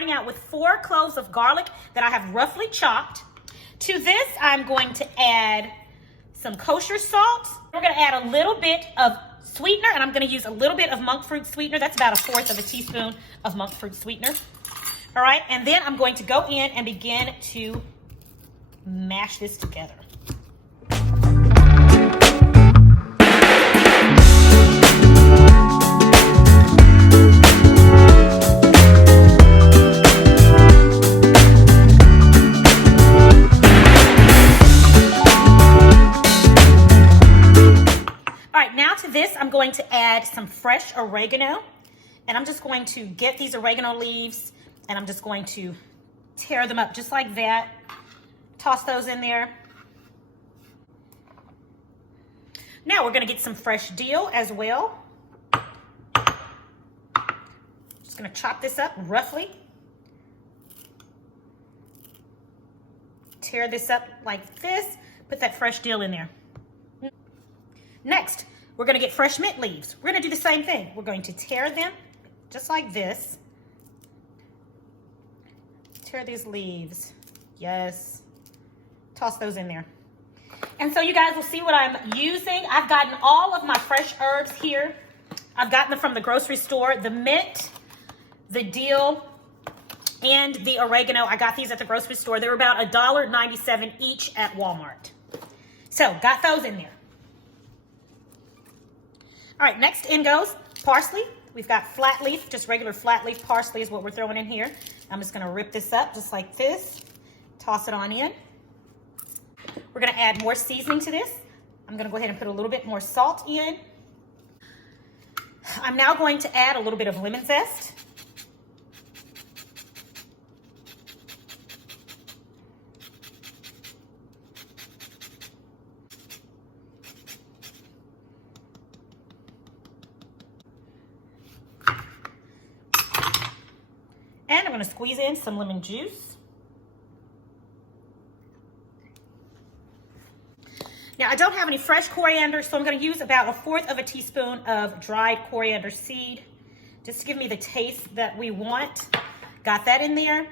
starting out with 4 cloves of garlic that I have roughly chopped. To this, I'm going to add some kosher salt. We're gonna add a little bit of sweetener, and I'm gonna use a little bit of monk fruit sweetener. That's about 1/4 of a teaspoon of monk fruit sweetener. All right, and then I'm going to go in and begin to mash this together. This, I'm going to add some fresh oregano, and I'm just going to get these oregano leaves and I'm just going to tear them up just like that. Toss those in there. Now we're going to get some fresh dill as well. Just going to chop this up roughly. Tear this up like this. Put that fresh dill in there. Next, we're going to get fresh mint leaves. We're going to do the same thing. We're going to tear them just like this. Tear these leaves. Yes. Toss those in there. And so you guys will see what I'm using. I've gotten all of my fresh herbs here. I've gotten them from the grocery store. The mint, the dill, and the oregano. I got these at the grocery store. They were about $1.97 each at Walmart. So got those in there. All right, next in goes parsley. We've got flat leaf, just regular flat leaf parsley is what we're throwing in here. I'm just gonna rip this up just like this, toss it on in. We're gonna add more seasoning to this. I'm gonna go ahead and put a little bit more salt in. I'm now going to add a little bit of lemon zest. And I'm going to squeeze in some lemon juice. Now, I don't have any fresh coriander, so I'm going to use about 1/4 of a teaspoon of dried coriander seed, just to give me the taste that we want. Got that in there.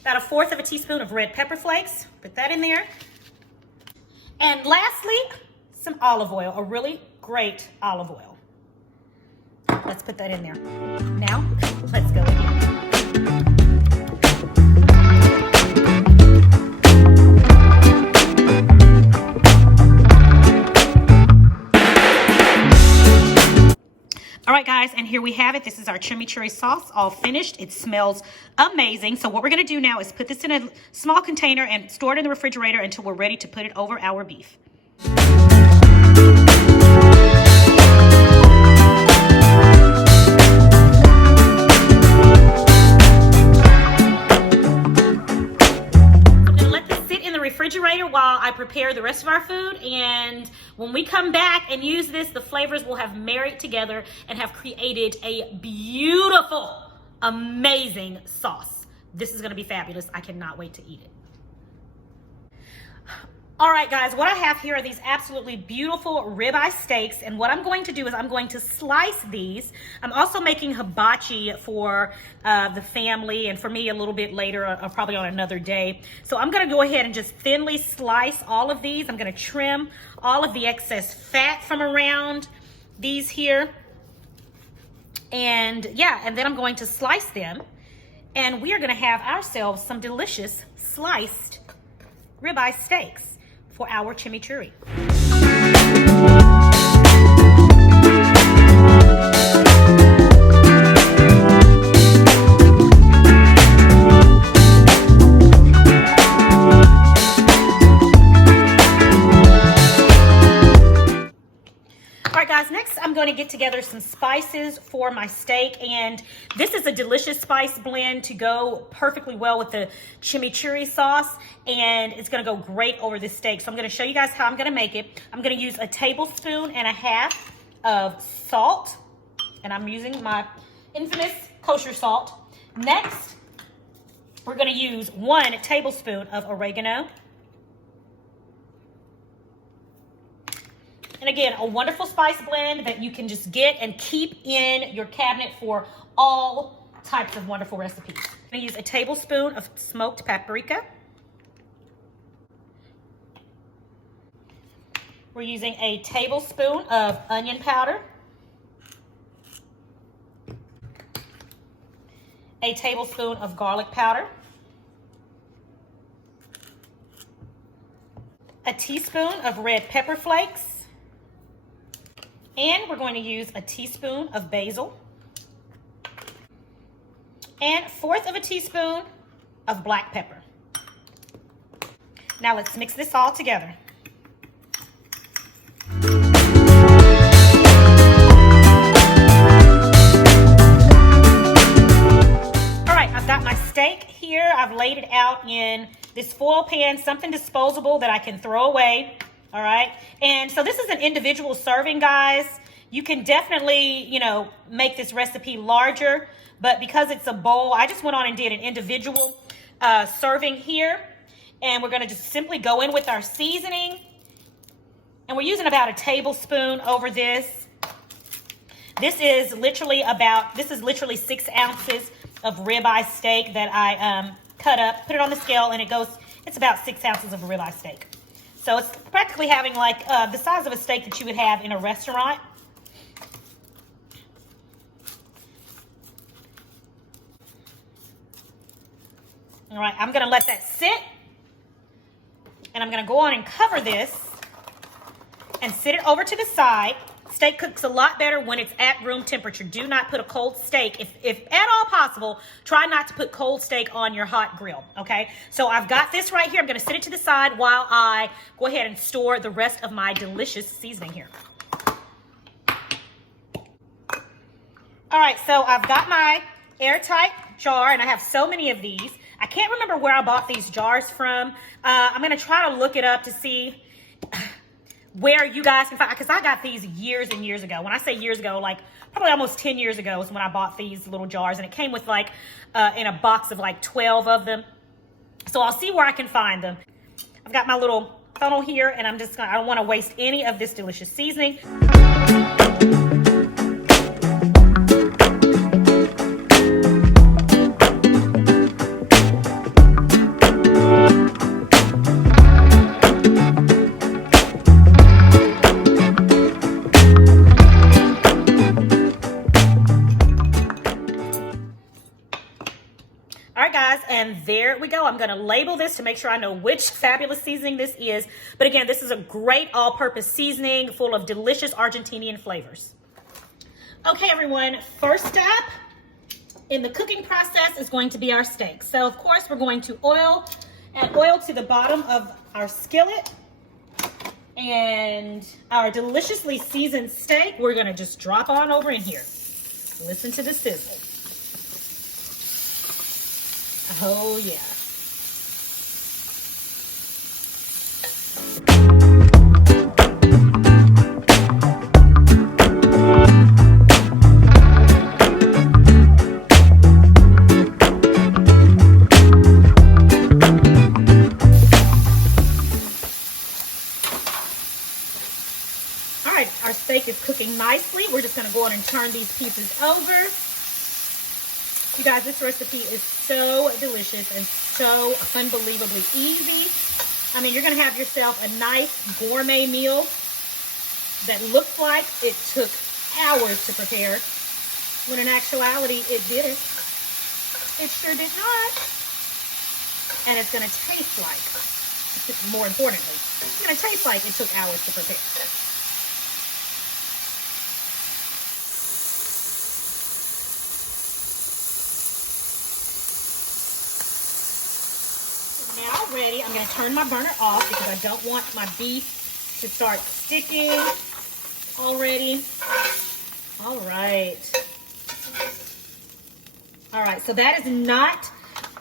About 1/4 of a teaspoon of red pepper flakes. Put that in there. And lastly, some olive oil, a really great olive oil. Let's put that in there. Now, let's go again. All right, guys, and here we have it. This is our chimichurri sauce, all finished. It smells amazing. So what we're gonna do now is put this in a small container and store it in the refrigerator until we're ready to put it over our beef. Refrigerator while I prepare the rest of our food, and when we come back and use this, the flavors will have married together and have created a beautiful, amazing sauce. This is going to be fabulous. I cannot wait to eat it. All right, guys, what I have here are these absolutely beautiful ribeye steaks, and what I'm going to do is I'm going to slice these. I'm also making hibachi for the family and for me a little bit later, probably on another day. So I'm gonna go ahead and just thinly slice all of these. I'm gonna trim all of the excess fat from around these here. And yeah, and then I'm going to slice them, and we are gonna have ourselves some delicious sliced ribeye steaks for our chimichurri. All right, guys, next I'm going to get together some spices for my steak, and this is a delicious spice blend to go perfectly well with the chimichurri sauce, and it's going to go great over the steak. So I'm going to show you guys how I'm going to make it. I'm going to use 1.5 tablespoons of salt, and I'm using my infamous kosher salt. Next, we're going to use 1 tablespoon of oregano. And again, a wonderful spice blend that you can just get and keep in your cabinet for all types of wonderful recipes. I'm gonna use a tablespoon of smoked paprika. We're using a tablespoon of onion powder, a tablespoon of garlic powder, a teaspoon of red pepper flakes, and we're going to use a teaspoon of basil, and 1/4 of a teaspoon of black pepper. Now let's mix this all together. All right, I've got my steak here. I've laid it out in this foil pan, something disposable that I can throw away. All right, and so this is an individual serving, guys. You can definitely, you know, make this recipe larger, but because it's a bowl, I just went on and did an individual serving here. And we're gonna just simply go in with our seasoning. And we're using about a tablespoon over this. This is literally 6 ounces of ribeye steak that I cut up, put it on the scale, and it's about 6 ounces of ribeye steak. So it's practically having like the size of a steak that you would have in a restaurant. All right, I'm gonna let that sit, and I'm gonna go on and cover this and sit it over to the side. Steak cooks a lot better when it's at room temperature. Do not put a cold steak. If at all possible, try not to put cold steak on your hot grill, okay? So I've got this right here. I'm gonna sit it to the side while I go ahead and store the rest of my delicious seasoning here. All right, so I've got my airtight jar, and I have so many of these. I can't remember where I bought these jars from. I'm gonna try to look it up to see where you guys can find, because I got these years and years ago. When I say years ago, like probably almost 10 years ago is when I bought these little jars, and it came with like in a box of like 12 of them. So I'll see where I can find them. I've got my little funnel here, and I don't want to waste any of this delicious seasoning. And there we go. I'm going to label this to make sure I know which fabulous seasoning this is. But again, this is a great all-purpose seasoning full of delicious Argentinian flavors. Okay, everyone. First step in the cooking process is going to be our steak. So, of course, we're going to add oil to the bottom of our skillet. And our deliciously seasoned steak, we're going to just drop on over in here. Listen to the sizzle. Oh, yeah. All right, our steak is cooking nicely. We're just going to go on and turn these pieces over. You guys, this recipe is so delicious and so unbelievably easy. I mean, you're going to have yourself a nice gourmet meal that looks like it took hours to prepare, when in actuality, it didn't. It sure did not. And it's going to taste like, more importantly, it's going to taste like it took hours to prepare. Now ready, I'm going to turn my burner off because I don't want my beef to start sticking already. All right. All right, so that is not,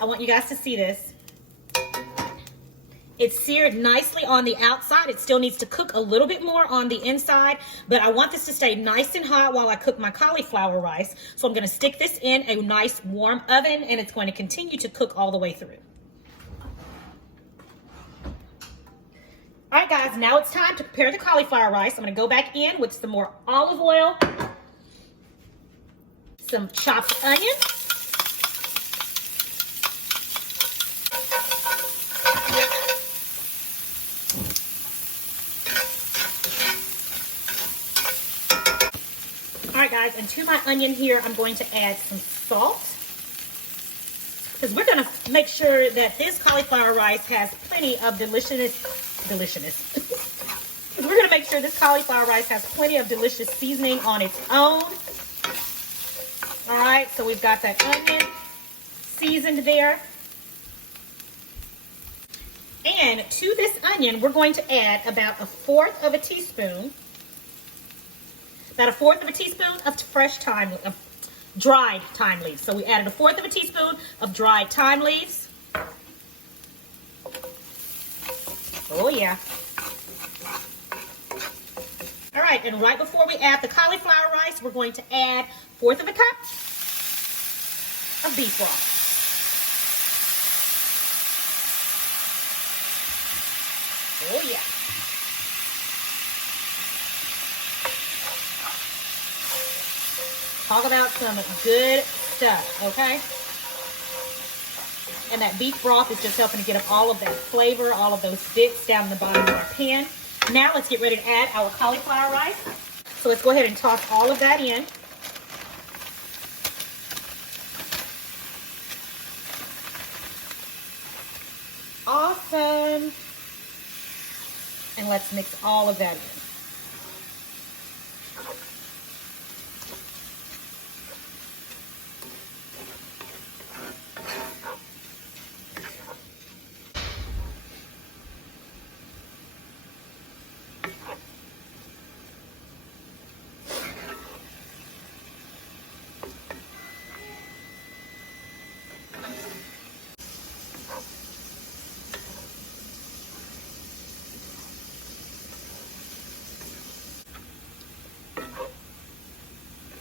I want you guys to see this. It's seared nicely on the outside. It still needs to cook a little bit more on the inside, but I want this to stay nice and hot while I cook my cauliflower rice. So I'm going to stick this in a nice warm oven, and it's going to continue to cook all the way through. All right, guys, now it's time to prepare the cauliflower rice. I'm going to go back in with some more olive oil, some chopped onions, and to my onion here, I'm going to add some salt, because we're going to make sure that this cauliflower rice has plenty of deliciousness. We're going to make sure this cauliflower rice has plenty of delicious seasoning on its own. All right, so we've got that onion seasoned there. And to this onion, we're going to add about 1/4 of a teaspoon, of fresh thyme, of dried thyme leaves. So we added 1/4 of a teaspoon of dried thyme leaves. Oh yeah. All right, and right before we add the cauliflower rice, we're going to add 1/4 of a cup of beef broth. Oh yeah. Talk about some good stuff, okay? And that beef broth is just helping to get up all of that flavor, all of those bits down in the bottom of our pan. Now let's get ready to add our cauliflower rice. So let's go ahead and toss all of that in. Awesome. And let's mix all of that in.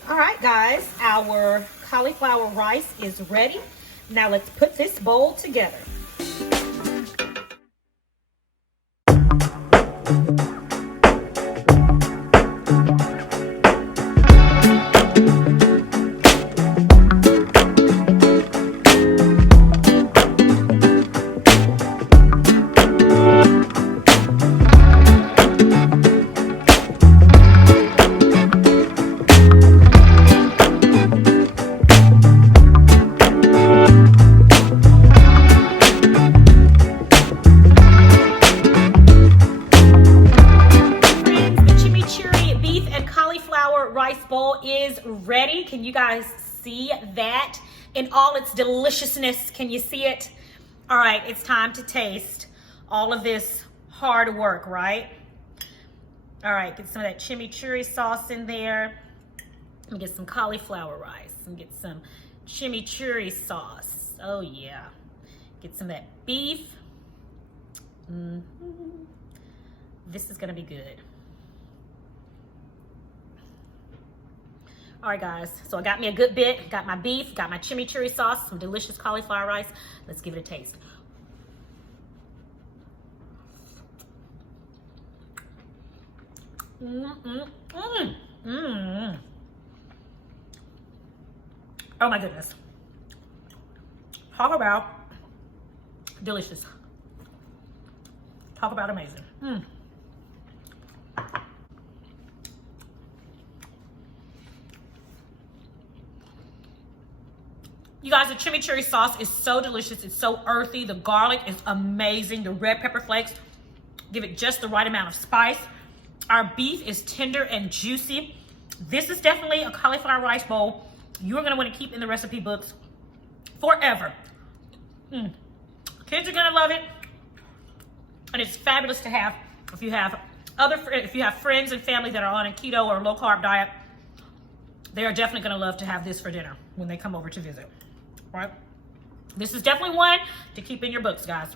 All right, guys, our cauliflower rice is ready. Now let's put this bowl together. Rice bowl is ready. Can you guys see that in all its deliciousness? Can you see it? All right, it's time to taste all of this hard work, right? All right, get some of that chimichurri sauce in there. Let me get some cauliflower rice and get some chimichurri sauce. Oh yeah. Get some of that beef. This is gonna be good. All right, guys, so I got me a good bit. Got my beef, got my chimichurri sauce, some delicious cauliflower rice. Let's give it a taste. Oh my goodness. Talk about delicious. Talk about amazing. You guys, the chimichurri sauce is so delicious. It's so earthy. The garlic is amazing. The red pepper flakes give it just the right amount of spice. Our beef is tender and juicy. This is definitely a cauliflower rice bowl you're going to want to keep in the recipe books forever. Kids are going to love it. And it's fabulous to have if you have friends and family that are on a keto or low carb diet. They are definitely going to love to have this for dinner when they come over to visit. Right? This is definitely one to keep in your books, guys.